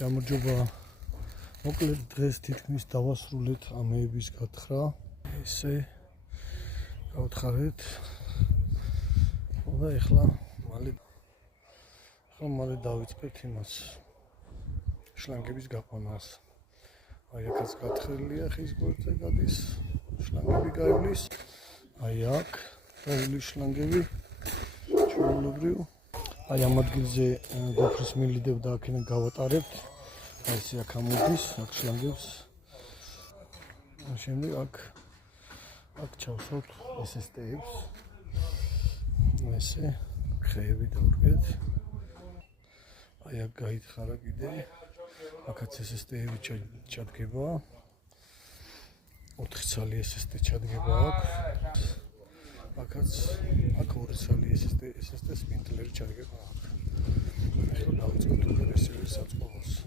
გამარჯობა. მოკლედ დღეს თითქმის დავასრულეთ ამეების გათხრა. ესე გავთხარეთ. და ეხლა მალე დავიწყებთ იმას. შლანგების გაყვანას. აი აქაც გათხრილია ხის გვერდზე გადის. შლანგები გაივლის. აი აქ გაივლის შლანგები. ჩვეულებრივ. აი ამ ადგილზე გოფრის მილიდებ და აქედან გავატარებთ. აი ესე აქ ამოდის, აქ შლანგებს. შემდეგ აქ ჩავსვათ SST-ებს. ესე ხეები დავდგეთ. აი აქ გაითხარა კიდე. აქაც SST-ები ჩადგება. 4 ცალი SST ჩადგება აქ. აქაც აქ 2 ცალი SST სპინდლერი ჩადგება აქ. ახლა დავიწყოთ უპირესწრების საწყობოს.